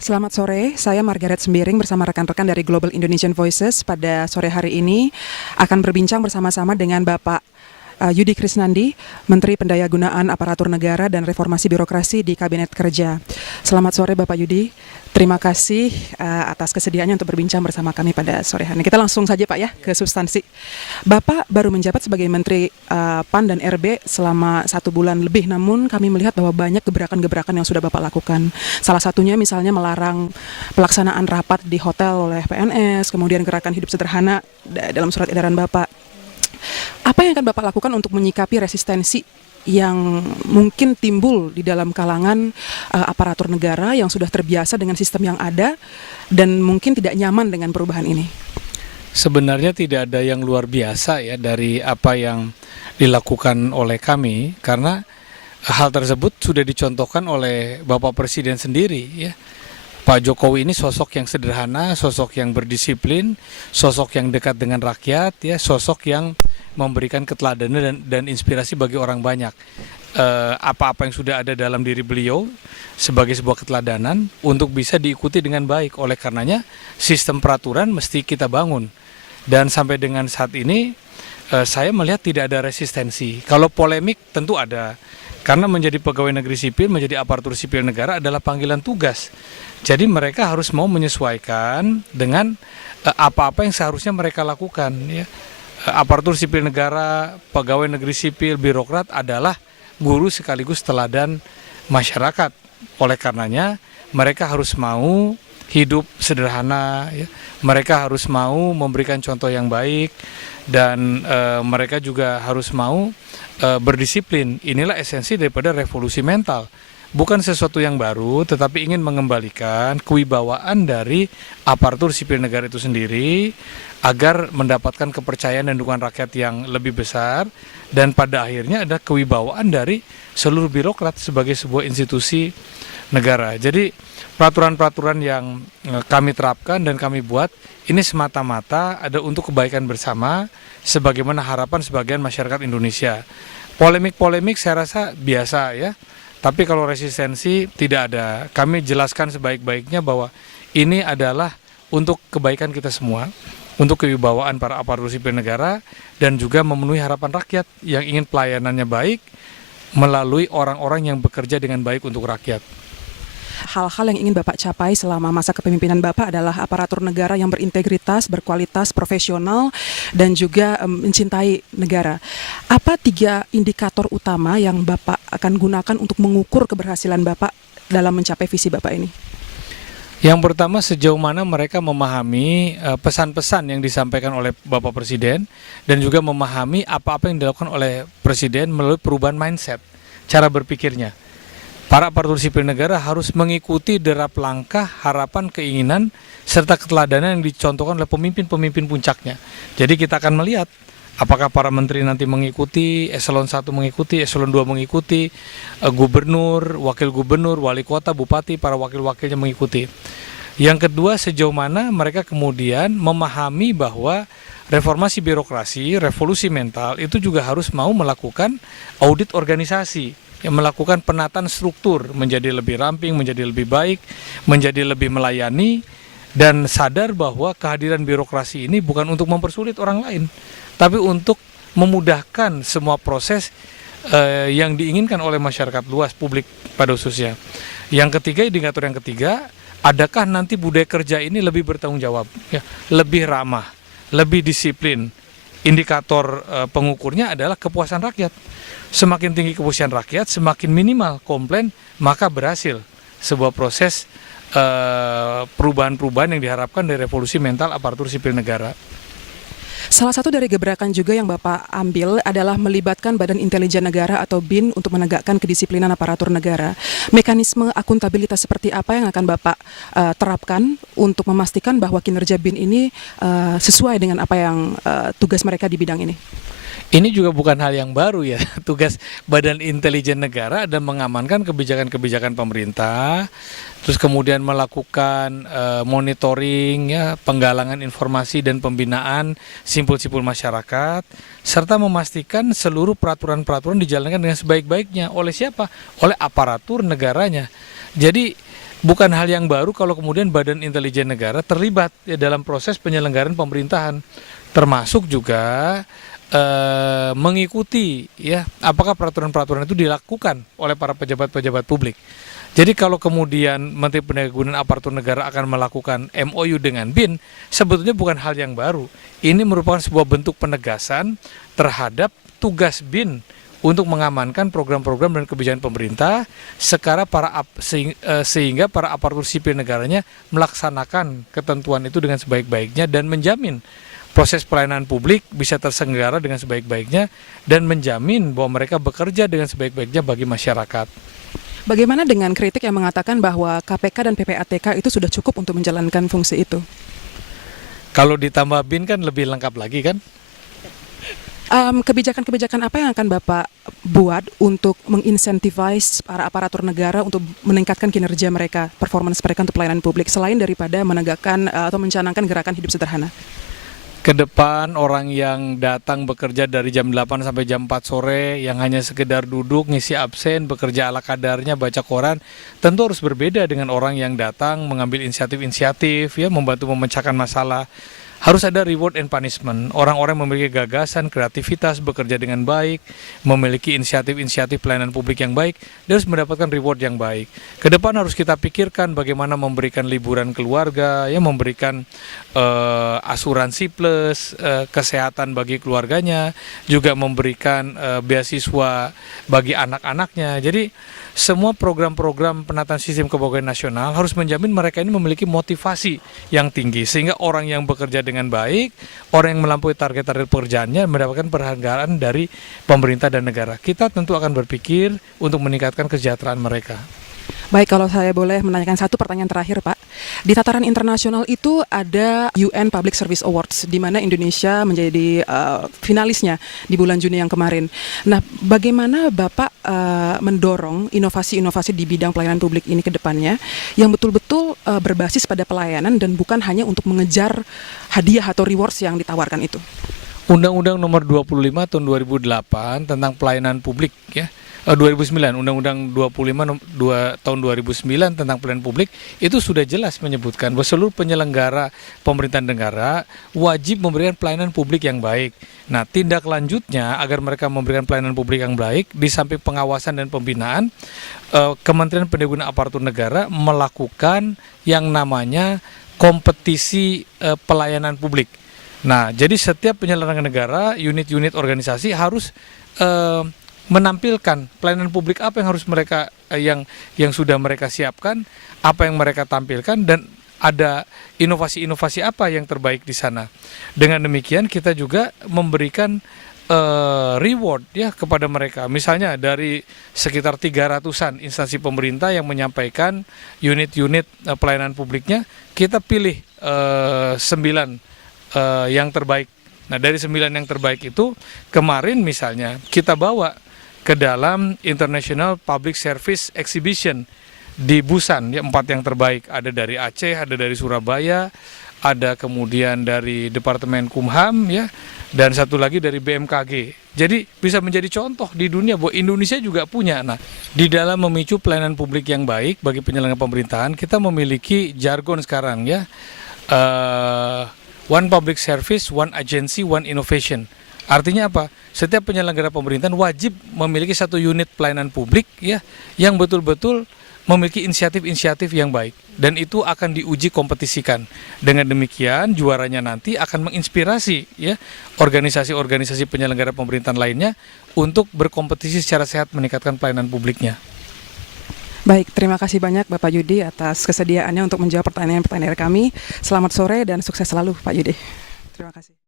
Selamat sore, saya Margaret Sembiring bersama rekan-rekan dari Global Indonesian Voices pada sore hari ini akan berbincang bersama-sama dengan Bapak Yudi Krisnandi, Menteri Pendayagunaan Aparatur Negara dan Reformasi Birokrasi di Kabinet Kerja. Selamat sore Bapak Yudi, terima kasih atas kesediaannya untuk berbincang bersama kami pada sore hari ini. Kita langsung saja Pak ya ke substansi. Bapak baru menjabat sebagai Menteri PAN dan RB selama 1 bulan lebih, namun kami melihat bahwa banyak gebrakan-gebrakan yang sudah Bapak lakukan. Salah satunya misalnya melarang pelaksanaan rapat di hotel oleh PNS, kemudian gerakan hidup sederhana dalam surat edaran Bapak. Apa yang akan Bapak lakukan untuk menyikapi resistensi yang mungkin timbul di dalam kalangan aparatur negara yang sudah terbiasa dengan sistem yang ada dan mungkin tidak nyaman dengan perubahan ini? Sebenarnya tidak ada yang luar biasa ya dari apa yang dilakukan oleh kami, karena hal tersebut sudah dicontohkan oleh Bapak Presiden sendiri ya. Pak Jokowi ini sosok yang sederhana, sosok yang berdisiplin, sosok yang dekat dengan rakyat, ya, sosok yang memberikan keteladanan dan inspirasi bagi orang banyak. Apa-apa yang sudah ada dalam diri beliau sebagai sebuah keteladanan untuk bisa diikuti dengan baik. Oleh karenanya sistem peraturan mesti kita bangun. Dan sampai dengan saat ini saya melihat tidak ada resistensi. Kalau polemik tentu ada. Karena menjadi pegawai negeri sipil, menjadi aparatur sipil negara adalah panggilan tugas. Jadi mereka harus mau menyesuaikan dengan apa-apa yang seharusnya mereka lakukan. Ya. Aparatur sipil negara, pegawai negeri sipil, birokrat adalah guru sekaligus teladan masyarakat. Oleh karenanya mereka harus mau hidup sederhana, ya. Mereka harus mau memberikan contoh yang baik, dan mereka juga harus mau berdisiplin. Inilah esensi daripada revolusi mental. Bukan sesuatu yang baru, tetapi ingin mengembalikan kewibawaan dari aparatur sipil negara itu sendiri agar mendapatkan kepercayaan dan dukungan rakyat yang lebih besar, dan pada akhirnya ada kewibawaan dari seluruh birokrat sebagai sebuah institusi negara. Jadi peraturan-peraturan yang kami terapkan dan kami buat ini semata-mata ada untuk kebaikan bersama sebagaimana harapan sebagian masyarakat Indonesia. Polemik-polemik saya rasa biasa ya. Tapi kalau resistensi tidak ada. Kami jelaskan sebaik-baiknya bahwa ini adalah untuk kebaikan kita semua, untuk kewibawaan para aparatur sipil negara, dan juga memenuhi harapan rakyat yang ingin pelayanannya baik melalui orang-orang yang bekerja dengan baik untuk rakyat. Hal-hal yang ingin Bapak capai selama masa kepemimpinan Bapak adalah aparatur negara yang berintegritas, berkualitas, profesional, dan juga mencintai negara. Apa 3 indikator utama yang Bapak akan gunakan untuk mengukur keberhasilan Bapak dalam mencapai visi Bapak ini? Yang pertama, sejauh mana mereka memahami pesan-pesan yang disampaikan oleh Bapak Presiden, dan juga memahami apa-apa yang dilakukan oleh Presiden melalui perubahan mindset, cara berpikirnya. Para aparatur sipil negara harus mengikuti derap langkah, harapan, keinginan, serta keteladanan yang dicontohkan oleh pemimpin-pemimpin puncaknya. Jadi kita akan melihat apakah para menteri nanti mengikuti, eselon 1 mengikuti, eselon 2 mengikuti, gubernur, wakil gubernur, wali kota, bupati, para wakil-wakilnya mengikuti. Yang kedua, sejauh mana mereka kemudian memahami bahwa reformasi birokrasi, revolusi mental itu juga harus mau melakukan audit organisasi, yang melakukan penataan struktur menjadi lebih ramping, menjadi lebih baik, menjadi lebih melayani, dan sadar bahwa kehadiran birokrasi ini bukan untuk mempersulit orang lain, tapi untuk memudahkan semua proses yang diinginkan oleh masyarakat luas, publik pada khususnya. Yang ketiga, indikator yang ketiga, adakah nanti budaya kerja ini lebih bertanggung jawab, ya, lebih ramah, lebih disiplin. Indikator pengukurnya adalah kepuasan rakyat. Semakin tinggi kepuasan rakyat, semakin minimal komplain, maka berhasil sebuah proses perubahan-perubahan yang diharapkan dari revolusi mental aparatur sipil negara. Salah satu dari gebrakan juga yang Bapak ambil adalah melibatkan Badan Intelijen Negara atau BIN untuk menegakkan kedisiplinan aparatur negara. Mekanisme akuntabilitas seperti apa yang akan Bapak terapkan untuk memastikan bahwa kinerja BIN ini sesuai dengan apa yang tugas mereka di bidang ini? Ini juga bukan hal yang baru ya. Tugas Badan Intelijen Negara adalah mengamankan kebijakan-kebijakan pemerintah, terus kemudian melakukan monitoring, ya, penggalangan informasi dan pembinaan simpul-simpul masyarakat, serta memastikan seluruh peraturan-peraturan dijalankan dengan sebaik-baiknya. Oleh siapa? Oleh aparatur negaranya. Jadi bukan hal yang baru kalau kemudian Badan Intelijen Negara terlibat ya, dalam proses penyelenggaraan pemerintahan, termasuk juga mengikuti ya apakah peraturan-peraturan itu dilakukan oleh para pejabat-pejabat publik. Jadi kalau kemudian Menteri Pendayagunaan Aparatur Negara akan melakukan MOU dengan BIN, sebetulnya bukan hal yang baru. Ini merupakan sebuah bentuk penegasan terhadap tugas BIN untuk mengamankan program-program dan kebijakan pemerintah sehingga para aparatur sipil negaranya melaksanakan ketentuan itu dengan sebaik-baiknya dan menjamin proses pelayanan publik bisa terselenggara dengan sebaik-baiknya dan menjamin bahwa mereka bekerja dengan sebaik-baiknya bagi masyarakat. Bagaimana dengan kritik yang mengatakan bahwa KPK dan PPATK itu sudah cukup untuk menjalankan fungsi itu? Kalau ditambah BIN kan lebih lengkap lagi kan? Kebijakan-kebijakan apa yang akan Bapak buat untuk menginsentifis para aparatur negara untuk meningkatkan kinerja mereka, performance mereka untuk pelayanan publik, selain daripada menegakkan atau mencanangkan gerakan hidup sederhana? Ke depan orang yang datang bekerja dari jam 8 sampai jam 4 sore yang hanya sekedar duduk, ngisi absen, bekerja ala kadarnya, baca koran, tentu harus berbeda dengan orang yang datang mengambil inisiatif-inisiatif, ya, membantu memecahkan masalah. Harus ada reward and punishment. Orang-orang memiliki gagasan, kreativitas, bekerja dengan baik, memiliki inisiatif-inisiatif pelayanan publik yang baik, dia harus mendapatkan reward yang baik. Ke depan harus kita pikirkan bagaimana memberikan liburan keluarga, ya, memberikan asuransi plus, kesehatan bagi keluarganya, juga memberikan beasiswa bagi anak-anaknya. Jadi semua program-program penataan sistem kepegawaian nasional harus menjamin mereka ini memiliki motivasi yang tinggi sehingga orang yang bekerja dengan baik, orang yang melampaui target-target pekerjaannya mendapatkan penghargaan dari pemerintah dan negara. Kita tentu akan berpikir untuk meningkatkan kesejahteraan mereka. Baik, kalau saya boleh menanyakan satu pertanyaan terakhir, Pak. Di tataran internasional itu ada UN Public Service Awards, di mana Indonesia menjadi finalisnya di bulan Juni yang kemarin. Nah, bagaimana Bapak mendorong inovasi-inovasi di bidang pelayanan publik ini ke depannya, yang betul-betul berbasis pada pelayanan dan bukan hanya untuk mengejar hadiah atau rewards yang ditawarkan itu? Undang-Undang Nomor 25 Tahun 2008 tentang pelayanan publik, ya, 2009, Undang-Undang 25 Tahun 2009 tentang pelayanan publik itu sudah jelas menyebutkan bahwa seluruh penyelenggara pemerintahan negara wajib memberikan pelayanan publik yang baik. Nah, tindak lanjutnya agar mereka memberikan pelayanan publik yang baik, di samping pengawasan dan pembinaan, Kementerian Pendayagunaan Aparatur Negara melakukan yang namanya kompetisi pelayanan publik. Nah, jadi setiap penyelenggara negara, unit-unit organisasi harus menampilkan pelayanan publik apa yang harus mereka yang sudah mereka siapkan, apa yang mereka tampilkan, dan ada inovasi-inovasi apa yang terbaik di sana. Dengan demikian kita juga memberikan reward, ya, kepada mereka. Misalnya dari sekitar 300-an instansi pemerintah yang menyampaikan unit-unit pelayanan publiknya, kita pilih 9 yang terbaik. Nah, dari 9 yang terbaik itu kemarin misalnya kita bawa ke dalam International Public Service Exhibition di Busan, ya, 4 yang terbaik. Ada dari Aceh, ada dari Surabaya, ada kemudian dari Departemen Kumham, ya, dan satu lagi dari BMKG. Jadi bisa menjadi contoh di dunia bahwa Indonesia juga punya. Nah, di dalam memicu pelayanan publik yang baik bagi penyelenggara pemerintahan, kita memiliki jargon sekarang, ya, One Public Service, One Agency, One Innovation. Artinya apa? Setiap penyelenggara pemerintahan wajib memiliki satu unit pelayanan publik, ya, yang betul-betul memiliki inisiatif-inisiatif yang baik, dan itu akan diuji kompetisikan. Dengan demikian juaranya nanti akan menginspirasi, ya, organisasi-organisasi penyelenggara pemerintahan lainnya untuk berkompetisi secara sehat meningkatkan pelayanan publiknya. Baik, terima kasih banyak Bapak Yudi atas kesediaannya untuk menjawab pertanyaan-pertanyaan kami. Selamat sore dan sukses selalu Pak Yudi. Terima kasih.